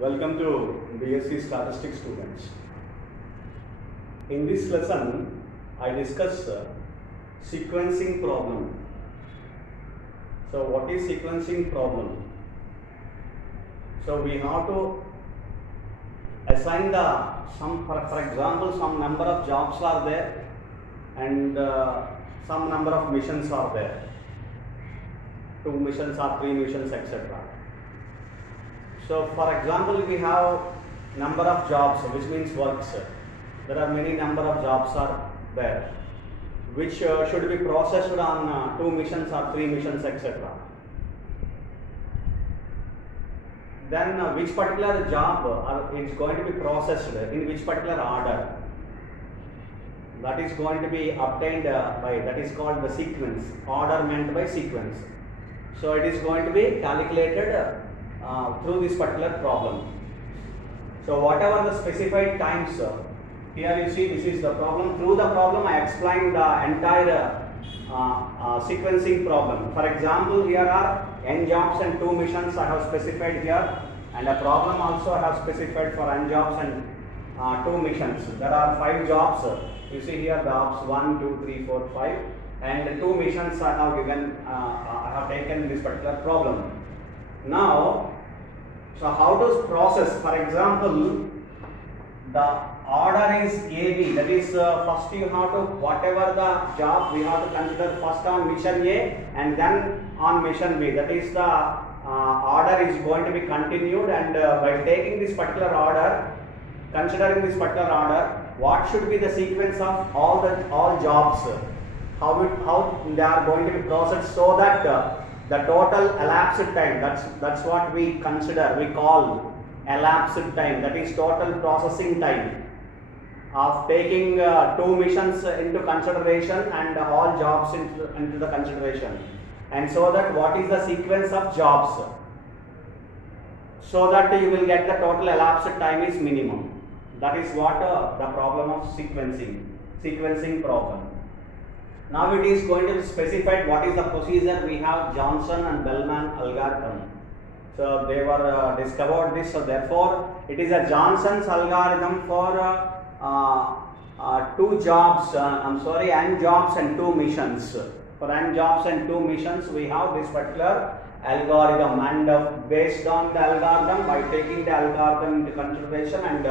Welcome to BSc Statistics students. In this lesson, I discuss sequencing problem. So, what is sequencing problem? So, we have to assign for example, some number of jobs are there and some number of missions are there. 2 missions or 3 missions, etc. So, for example, we have number of jobs, which means works. There are many number of jobs are there, which should be processed on 2 missions or 3 missions, etc. Then which particular job is going to be processed in which particular order, that is going to be obtained by, that is called the sequence, order meant by sequence. So, it is going to be calculated through this particular problem. So, whatever the specified times, here you see this is the problem. Through the problem I explained the entire sequencing problem. For example, here are n jobs and 2 missions I have specified here, and a problem also I have specified for n jobs and 2 missions. There are 5 jobs. You see here the jobs 1, 2, 3, 4, 5, and 2 missions I have given. I have taken this particular problem. Now, so how to process? For example, the order is AB. That is, first you have to, whatever the job we have to consider first on mission A and then on mission B. That is, the order is going to be continued, and by taking this particular order, considering this particular order, what should be the sequence of all jobs? How they are going to be processed, so that the total elapsed time, that's what we consider, we call elapsed time, that is total processing time of taking 2 missions into consideration and all jobs into the consideration, and so that what is the sequence of jobs, so that you will get the total elapsed time is minimum. That is what the problem of sequencing problem. Now it is going to be specified what is the procedure. We have Johnson and Bellman algorithm. So they were discovered this. So therefore, it is a Johnson's algorithm for 2 jobs. N jobs and 2 missions. For n jobs and 2 missions, we have this particular algorithm, and based on the algorithm, by taking the algorithm into consideration, and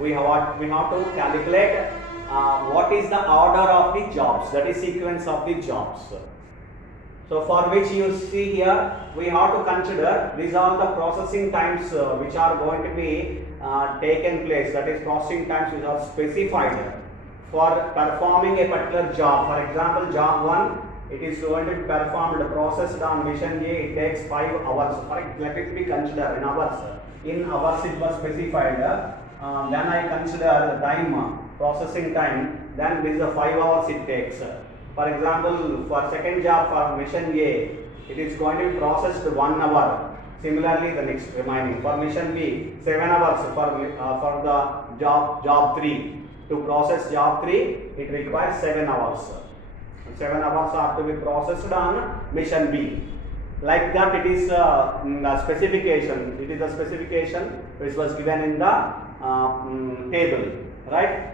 we have to calculate what is the order of the jobs, that is sequence of the jobs. So for which you see here, we have to consider these are the processing times which are going to be taken place, that is processing times which are specified for performing a particular job. For example, job 1, it is going to be performed, processed on mission A, it takes 5 hours. Let it be considered in hours. In hours it was specified. Then I consider the time, processing time, then this is the 5 hours it takes. For example, for second job for mission A, it is going to be processed 1 hour. Similarly, the next remaining for mission B, 7 hours for the job 3. To process job 3, it requires 7 hours. 7 hours are to be processed on mission B. Like that, it is the specification. It is the specification which was given in the table, right?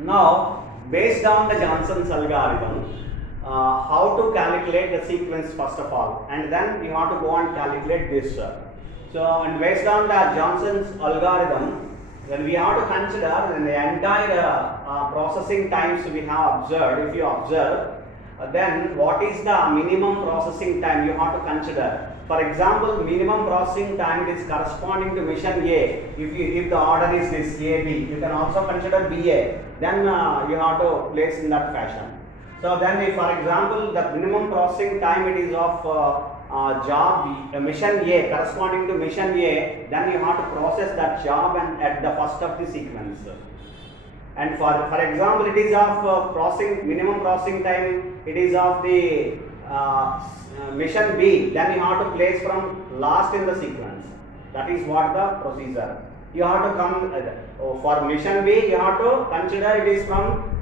Now, based on the Johnson's algorithm, how to calculate the sequence first of all, and then you have to go and calculate this. So, and based on the Johnson's algorithm, then we have to consider the entire processing times we have observed. If you observe, then what is the minimum processing time you have to consider. For example, minimum processing time is corresponding to mission A. If the order is this AB, you can also consider BA. Then you have to place in that fashion. So then, if for example the minimum processing time it is of job mission A corresponding to mission A, then you have to process that job and at the first of the sequence. And for example, it is of minimum processing time, it is of the mission B, then you have to place from last in the sequence. That is what the procedure. You have to come for mission B, you have to consider it is from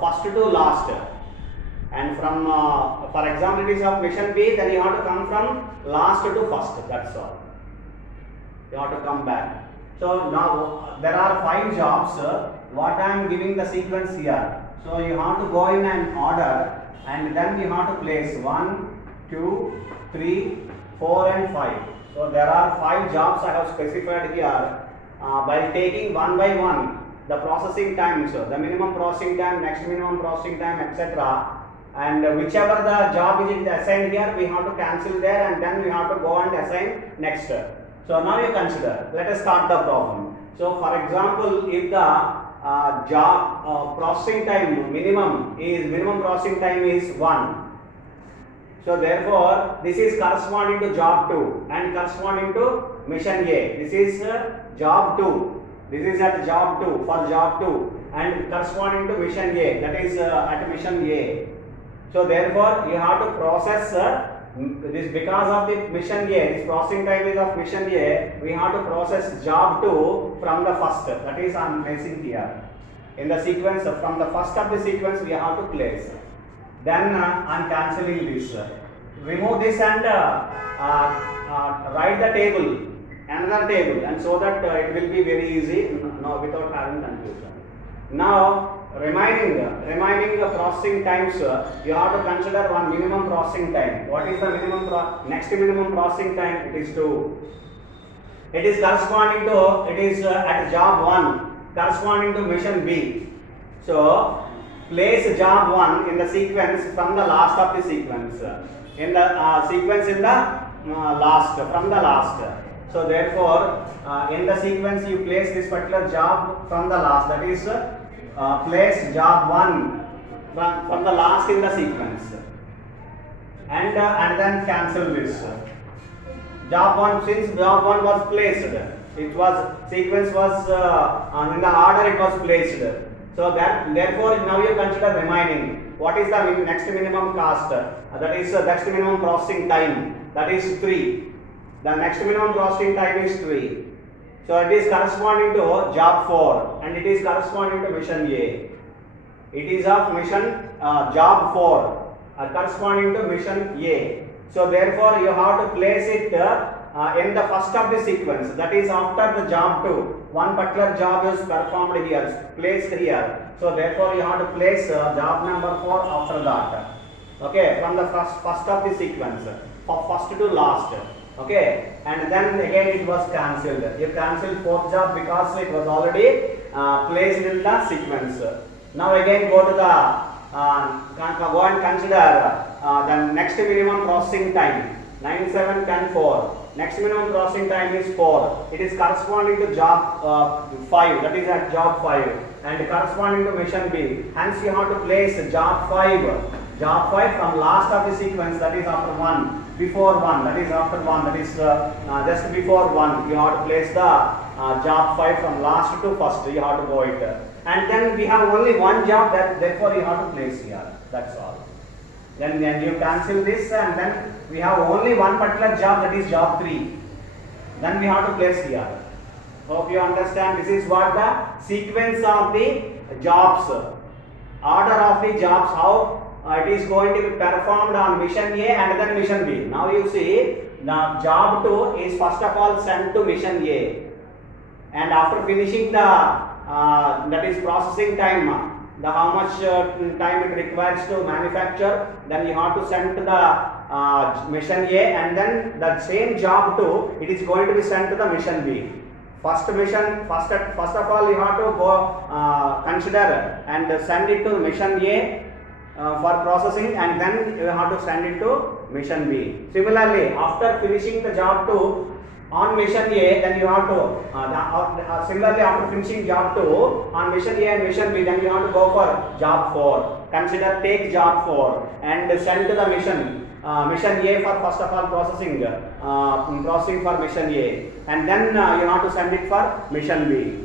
first to last. And from, for example, it is of mission B, then you have to come from last to first, that's all. You have to come back. So now there are 5 jobs. What I am giving the sequence here. So you have to go in an order and then you have to place 1, 2, 3, 4 and 5. So there are 5 jobs I have specified here. By taking one by one the processing times, the minimum processing time, next minimum processing time, etc. And whichever the job is assigned here, we have to cancel there and then we have to go and assign next. So now you consider, let us start the problem. So for example, if the job processing time minimum processing time is 1. So therefore, this is corresponding to job 2 and corresponding to mission A. This is job 2. This is at job 2 for job 2 and corresponding to mission A, that is at mission A. So therefore, you have to process this because of the mission A, this processing time is of mission A, we have to process job 2 from the first, that is I am placing here. In the sequence, from the first of the sequence we have to place. Then I am cancelling this. Remove this and write the table, another table, and so that it will be very easy without having confusion. Now remaining the processing times, you have to consider one minimum processing time. What is the next minimum processing time? It is 2. It is corresponding to, it is at job 1 corresponding to mission B. So place job 1 in the sequence from the last of the sequence. In the sequence in the last, from the last. So therefore, in the sequence you place this particular job from the last. That is, place job 1 from the last in the sequence, and then cancel this. Job 1, since job 1 was placed, it was sequence was in the order it was placed. So that therefore now you consider remaining. What is the next minimum cost? That is next minimum processing time. That is 3. The next minimum processing time is 3. So it is corresponding to job 4 and it is corresponding to mission A. It is of mission job 4 corresponding to mission A. So therefore you have to place it in the first of the sequence, that is after the job 2. One particular job is performed here, placed here. So therefore you have to place job number 4 after that. Okay, from the first of the sequence, from first to last. Okay, and then again it was cancelled. You cancelled 4th job because it was already placed in the sequence. Now again go to the go and consider the next minimum processing time. 9, 7, 10, 4. Next minimum processing time is 4. It is corresponding to job 5. That is at job 5 and corresponding to mission B. Hence you have to place job 5. Job 5 from last of the sequence, that is after 1. Before 1, that is after 1, that is just before 1. You have to place the job 5 from last to first. You have to go it. And then we have only one job, that therefore you have to place here. That's all. Then you cancel this and then we have only one particular job, that is job 3. Then we have to place here. Hope you understand. This is what the sequence of the jobs, order of the jobs, how it is going to be performed on mission A and then mission B. Now you see, the job 2 is first of all sent to mission A, and after finishing the that is processing time, the how much time it requires to manufacture, then you have to send to the mission A, and then the same job 2, it is going to be sent to the mission B. First of all you have to go consider and send it to mission A for processing, and then you have to send it to mission B. Similarly, after finishing the job 2 on mission A, then you have to similarly after finishing job 2 on mission A and mission B, then you have to go for job 4. Take job 4 and send to the mission A for first of all processing for mission A, and then you have to send it for mission B.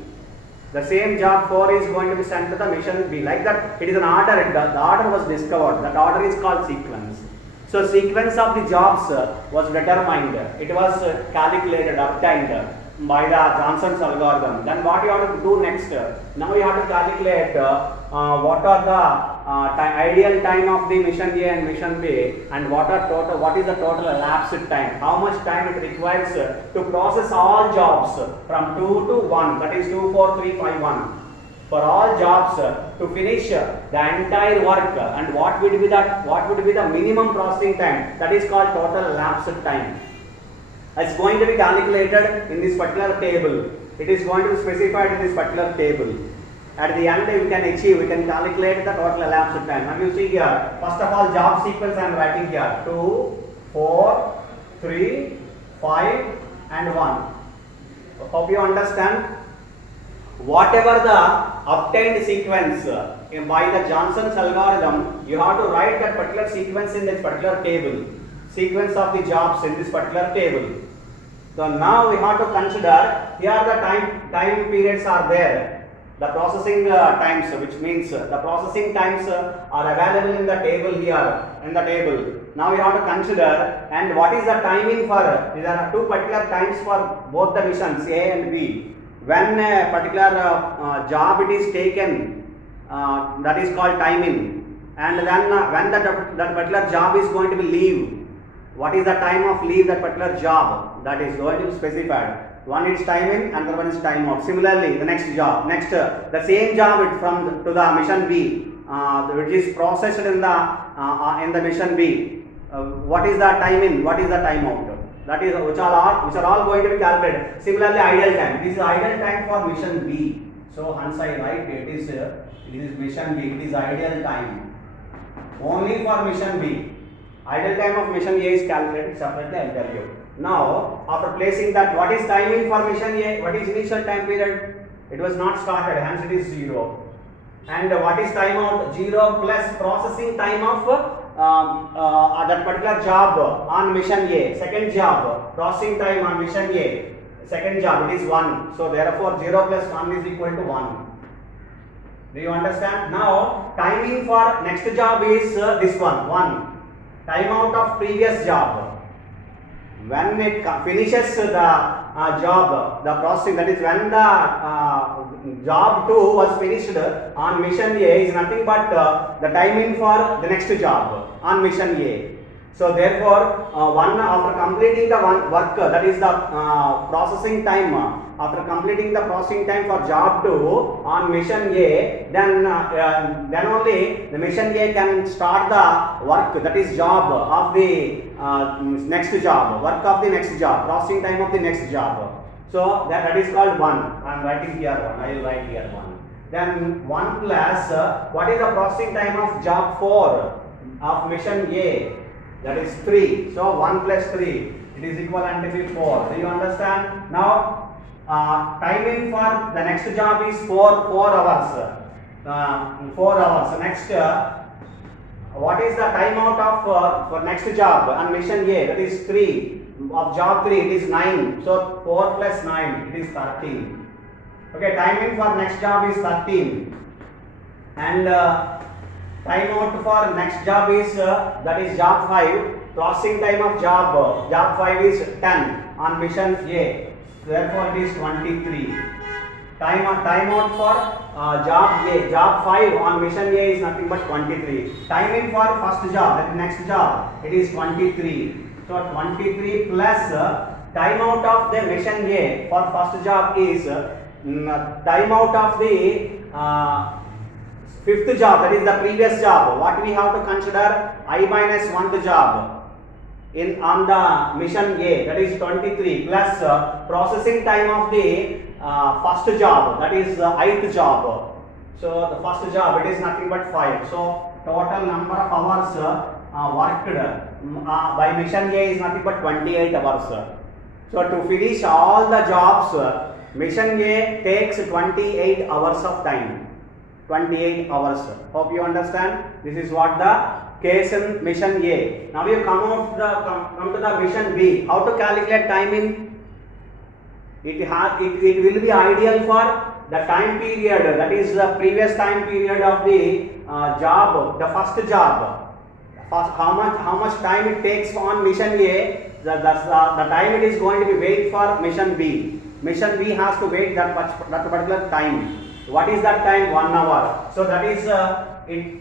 The same job 4 is going to be sent to the mission B. Like that, it is an order. The order was discovered. That order is called sequence. So sequence of the jobs was determined. It was calculated, obtained by the Johnson's algorithm. Then what you have to do next? Now you have to calculate what are the ideal time of the mission A and mission B, and what is the total elapsed time? How much time it requires to process all jobs from 2 to 1, that is 2, 4, 3, 5, 1. For all jobs to finish the entire work, and what would be the minimum processing time, that is called total elapsed time. It's going to be calculated in this particular table. It is going to be specified in this particular table. At the end we can calculate the total elapsed time. Now you see here, first of all job sequence I am writing here, 2, 4, 3, 5 and 1. Hope you understand. Whatever the obtained sequence by the Johnson's algorithm, you have to write that particular sequence in this particular table. Sequence of the jobs in this particular table. So now we have to consider here the time periods are there. The processing times, which means the processing times are available in the table here, in the table. Now we have to consider, and what is the timing for, there are two particular times for both the missions A and B. When a particular job it is taken, that is called timing, and then when that particular job is going to be leave, what is the time of leave that particular job, that is going to be specified. One is time in, another one is time out. Similarly, the next job, the same job from to the mission B, which is processed in the mission B. What is the time in? What is the time out? That is which are all going to be calculated. Similarly, idle time. This is idle time for mission B. So hence I write it is mission B. It is ideal time only for mission B. Idle time of mission A is calculated separately. I will tell you. Now, after placing that, what is timing for mission A? What is initial time period? It was not started, hence it is 0. And what is time out? 0 plus processing time of that particular job on mission A. Second job, processing time on mission A. Second job, it is 1. So therefore 0 plus 1 is equal to 1. Do you understand? Now timing for next job is this one. Time out of previous job. When it finishes the job, the processing, that is when the job 2 was finished on mission A, is nothing but the timing for the next job on mission A. So therefore, after completing the work, that is the processing time. After completing the processing time for job 2 on mission A, then only the mission A can start the work, that is job of the next job, work of the next job, processing time of the next job. So that is called 1. I am writing here 1. I will write here 1. Then 1 plus what is the processing time of job 4 of mission A? That is 3. So 1 plus 3, it is equivalent to 4. Do you understand? Now timing for the next job is 4 hours. 4 hours. Next, what is the time out of for next job on mission A? That is 3. Of job 3, it is 9. So 4 plus 9, it is 13. Okay, timing for next job is 13. And time out for next job is that is job 5. Processing time of job 5 is 10 on mission A. Therefore, it is 23. Time out for job A, job 5 on mission A is nothing but 23. Timing for first job, that is next job, it is 23. So 23 plus time out of the mission A for first job is time out of the fifth job, that is the previous job. What we have to consider? I minus 1th job on the mission A, that is 23 plus processing time of the first job, that is the ith job. So the first job, it is nothing but 5. So total number of hours worked by mission A is nothing but 28 hours. So to finish all the jobs, mission A takes 28 hours of time. 28 hours. Hope you understand. This is what the case in mission A. Now we come to the mission B. How to calculate timing? It will be ideal for the time period, that is the previous time period of the job, the first job. How much time it takes on mission A, the time it is going to be wait for mission B. mission B has to wait that particular time. What is that time? 1 hour. So that is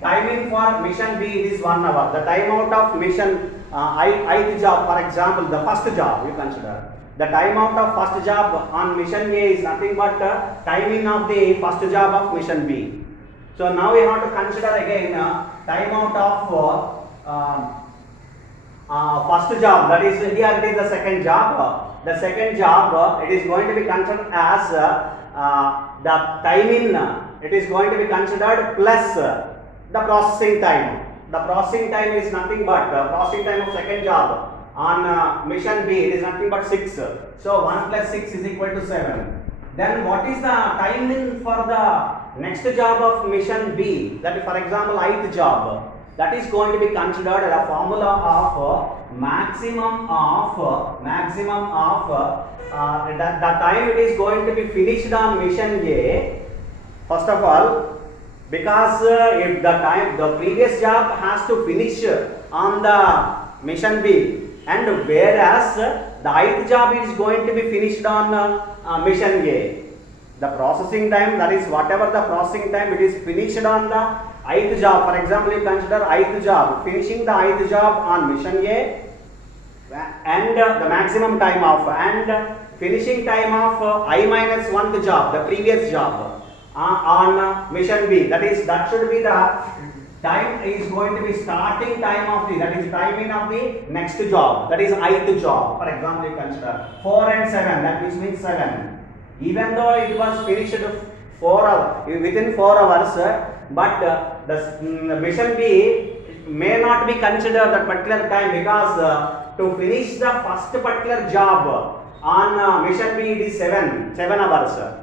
timing for mission B it is 1 hour. The time out of mission ith job, for example, the first job you consider. The time out of first job on mission A is nothing but timing of the first job of mission B. So now we have to consider again time out of first job, that is here it is the second job. The second job it is going to be considered as the timing, it is going to be considered plus the processing time. The processing time is nothing but processing time of second job on mission B, it is nothing but 6. So 1 plus 6 is equal to 7. Then what is the timing for the next job of mission B, that is for example ith job? That is going to be considered a formula of maximum of the time it is going to be finished on mission A. First of all, because if the previous job has to finish on the mission B, and whereas the ith job is going to be finished on mission A, the processing time, that is whatever the processing time it is finished on the ith job. For example, you consider ith job, finishing the ith job on mission A, and the maximum time of, and finishing time of I minus 1th job, the previous job on mission B. That should be the time is going to be starting time of the, that is timing of the next job, that is ith job. For example, you consider 4 and 7, that means 7. Even though it was finished 4 hours, within 4 hours, but the mission B may not be considered that particular time, because to finish the first particular job on mission B it is 7 hours.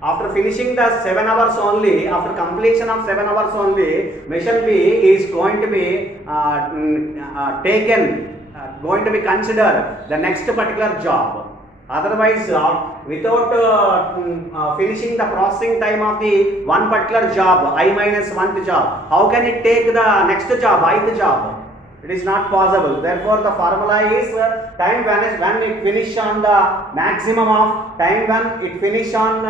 After finishing the 7 hours only, after completion of 7 hours only, mission B is going to be going to be considered the next particular job. Otherwise, without finishing the processing time of the one particular job, I minus 1th job, how can it take the next job, ith job? It is not possible. Therefore, the formula is time when it finish on the maximum of time when it finish on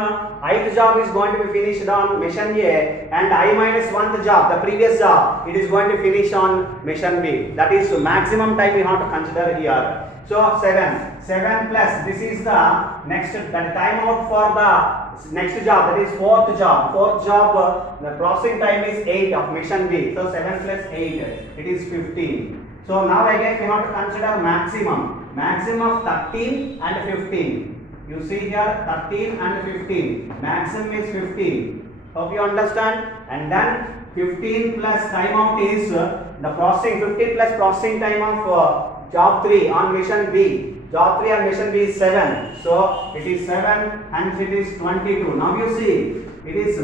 ith job is going to be finished on mission A, and I minus 1th job, the previous job, it is going to finish on mission B. That is maximum time we have to consider here. So 7 plus, this is the next, that time out for the next job, that is 4th job. 4th job, the processing time is 8 of mission B. So 7 plus 8, it is 15. So now again we have to consider maximum of 13 and 15. You see here 13 and 15. Maximum is 15. Hope you understand. And then 15 plus time out is the processing, 15 plus processing time of job 3 on mission B. Job 3 on mission B is 7. So it is 7 and it is 22. Now you see, you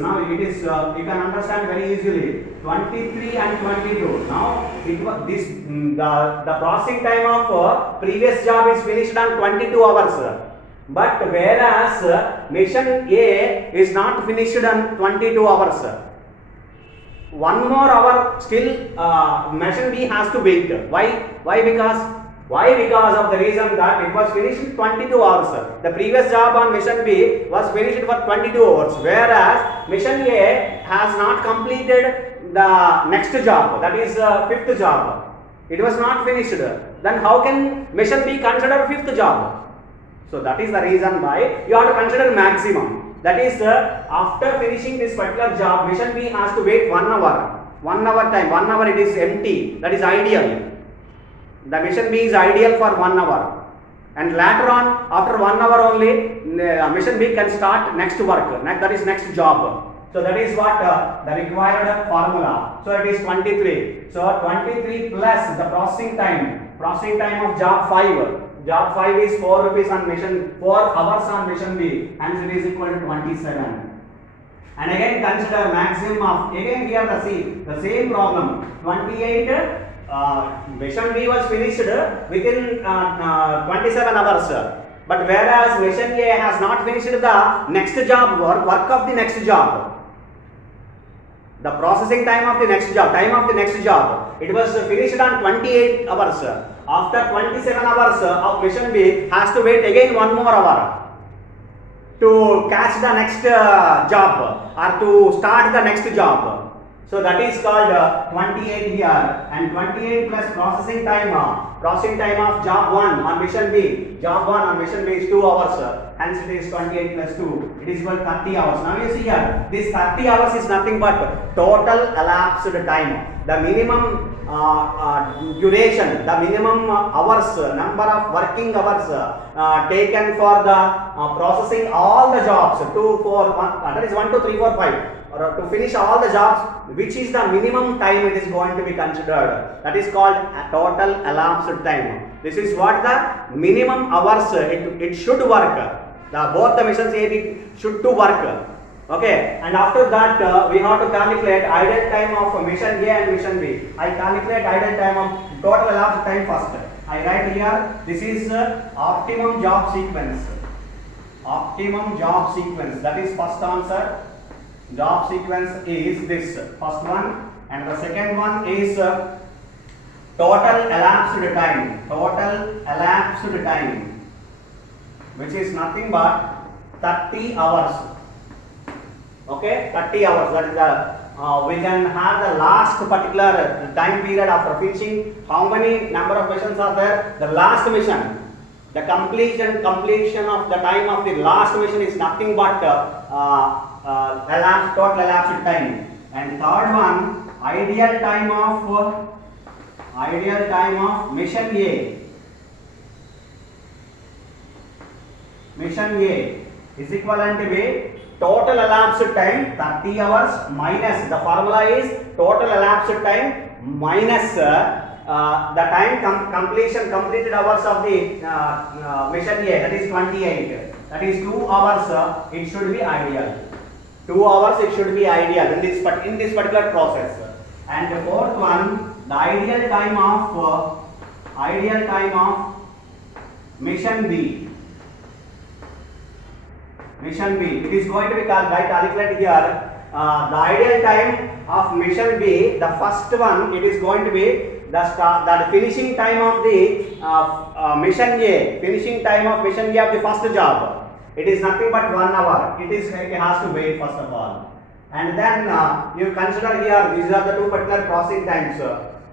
can understand very easily. 23 and 22. Now the processing time of previous job is finished on 22 hours. But whereas mission A is not finished on 22 hours. 1 more hour still mission B has to wait. Why? Because of the reason that it was finished in 22 hours. The previous job on mission B was finished for 22 hours, whereas mission A has not completed the next job, that is 5th job. It was not finished. Then how can mission B consider 5th job? So that is the reason why you have to consider maximum. That is after finishing this particular job, mission B has to wait 1 hour. 1 hour time. 1 hour it is empty. That is ideal. The mission B is ideal for 1 hour. And later on, after 1 hour only, mission B can start next work. That is next job. So that is what the required formula. So it is 23. So 23 plus the processing time of job 5. Job 5 is 4 rupees on mission, 4 hours on mission B, hence it is equal to 27. And again consider maximum of, again here the same problem, 28, mission B was finished within 27 hours. But whereas mission A has not finished the next job, work of the next job. The processing time of the next job, it was finished on 28 hours. After 27 hours of mission B has to wait again 1 more hour. to catch the next job or to start the next job. So that is called 28 here, and 28 plus processing time of job 1 on mission B. Job 1 on mission B is 2 hours. Hence it is 28 plus 2. It is equal to 30 hours. Now you see here, this 30 hours is nothing but total elapsed time. The minimum duration, the minimum hours, number of working hours taken for the processing all the jobs, 2, 4, 1, that is 1, 2, 3, 4, 5. Or to finish all the jobs, which is the minimum time it is going to be considered. That is called a total elapsed time. This is what the minimum hours it should work. Both the missions A, B should to work. Okay, and after that we have to calculate idle time of mission A and mission B. I calculate idle time of total elapsed time first. I write here, this is optimum job sequence. Optimum job sequence, that is first answer. Job sequence is this first one, and the second one is total elapsed time. Total elapsed time, which is nothing but 30 hours. Okay, 30 hours. That is the we can have the last particular time period after finishing. How many number of missions are there? The last mission. The completion of the time of the last mission is nothing but total elapsed time. And third one, ideal time of mission A. Mission A is equivalent to be total elapsed time 30 hours minus, the formula is total elapsed time minus the time completed hours of the mission A, that is 28. That is 2 hours. It should be ideal. 2 hours it should be ideal in this particular process. And the fourth one, the ideal time of mission B. Mission B. It is going to be calculated here. The ideal time of mission B, the first one, it is going to be the finishing time of the mission A. Finishing time of mission A of the first job. It is nothing but 1 hour. It has to wait first of all. And then you consider here, these are the two particular processing times.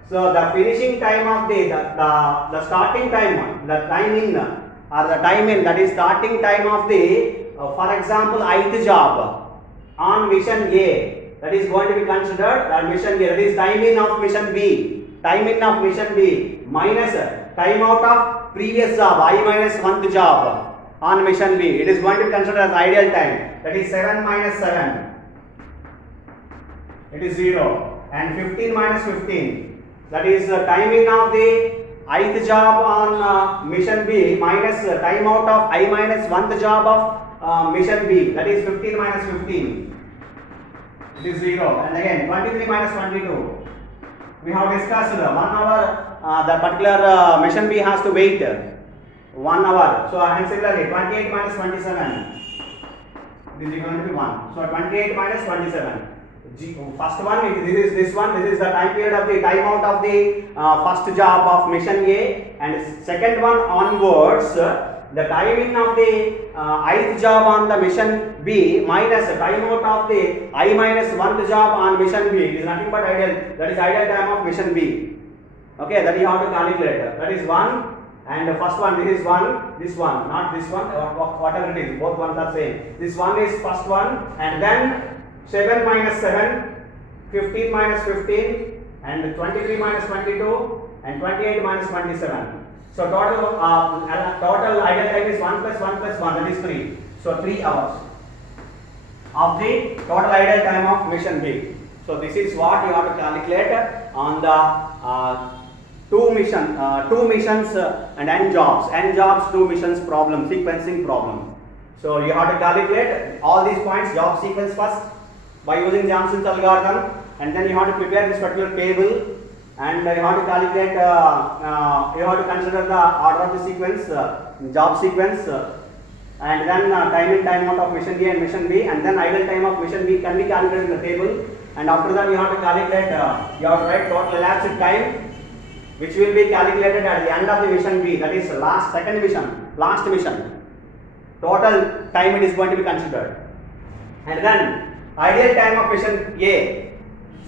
So the finishing time of the starting time, the time in or the time in, that is starting time of the for example, ith job on mission A, that is going to be considered that mission A, that is time in of mission B. Time in of mission B minus time out of previous job, I minus 1th job on mission B. It is going to be considered as ideal time. That is 7 minus 7. It is 0. And 15 minus 15. That is time in of the ith job on mission B minus time out of I minus 1th job of mission B. That is 15 minus 15. It is 0. And again 23 minus 22. We have discussed 1 hour the particular mission B has to wait 1 hour. So and similarly 28 minus 27. This is going to be 1. So 28 minus 27. First one, this one, this is the time period of the time out of the first job of mission A, and second one onwards, the timing of the ith job on the mission B minus time out of the I minus 1th job on mission B is nothing but ideal. That is ideal time of mission B. Okay, that you have to calculate. That is 1, and the first one, this is 1, this one, not this one, whatever it is, both ones are same. This one is first one, and then 7 minus 7, 15 minus 15, and 23 minus 22, and 28 minus 27. So total ideal time is 1 plus 1 plus 1, that is 3. So 3 hours of the total ideal time of mission B. So this is what you have to calculate on the two missions and n jobs, 2 missions problem, sequencing problem. So you have to calculate all these points, job sequence first by using Johnson's algorithm, and then you have to prepare this particular table, and you have to calculate, you have to consider the order of the sequence, job sequence, and then time in time out of mission A and mission B, and then idle time of mission B can be calculated in the table, and after that you have to calculate, you have to write total elapsed time, which will be calculated at the end of the mission B, that is last mission. total time it is going to be considered. And then ideal time of mission A.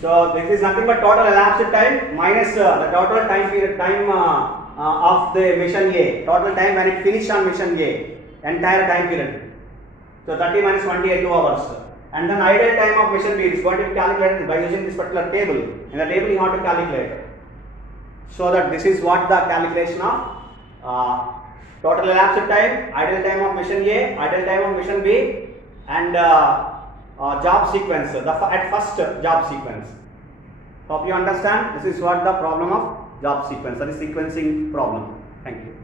So this is nothing but total elapsed time minus the total time period of the mission A. Total time when it finished on mission A. Entire time period. So 30 minus 28, 2 hours. And then ideal time of mission B is going to be calculated by using this particular table. In the table you have to calculate. So that this is what the calculation of total elapsed time, ideal time of mission A, ideal time of mission B, and job sequence, at first job sequence. Hope you understand. This is what the problem of job sequence, that is sequencing problem. Thank you.